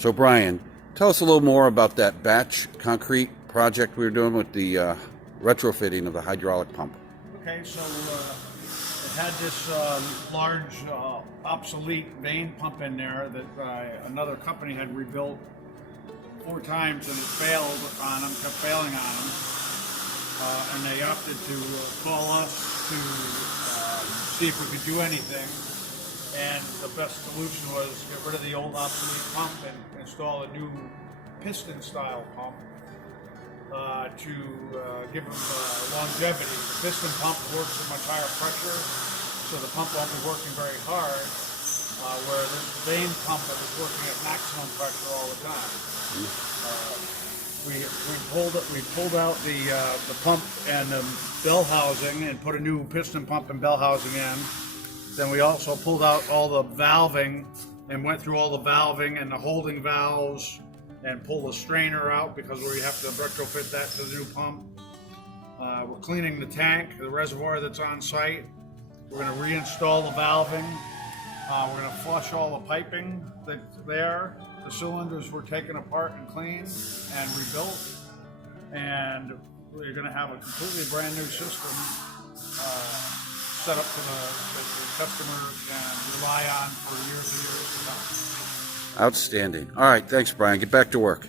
So Brian, tell us a little more about that batch concrete project we were doing with the retrofitting of the hydraulic pump. Okay, so it had this large obsolete vane pump in there that another company had rebuilt 4 times and it failed on them, kept failing on them. And they opted to call us to see if we could do anything. And the best solution was get rid of the old obsolete pump and install a new piston style pump to give them longevity. The piston pump works at much higher pressure, so the pump won't be working very hard, where this vane pump is working at maximum pressure all the time. We pulled out the pump and the bell housing and put a new piston pump and bell housing in. Then we also pulled out all the valving and went through all the valving and the holding valves and pulled the strainer out because we have to retrofit that to the new pump. We're cleaning the tank, the reservoir that's on site. We're going to reinstall the valving. We're going to flush all the piping that's there. The cylinders were taken apart and cleaned and rebuilt. And we're going to have a completely brand new system set up for the customer can rely on for years and years to come. Outstanding. All right, thanks Brian. Get back to work.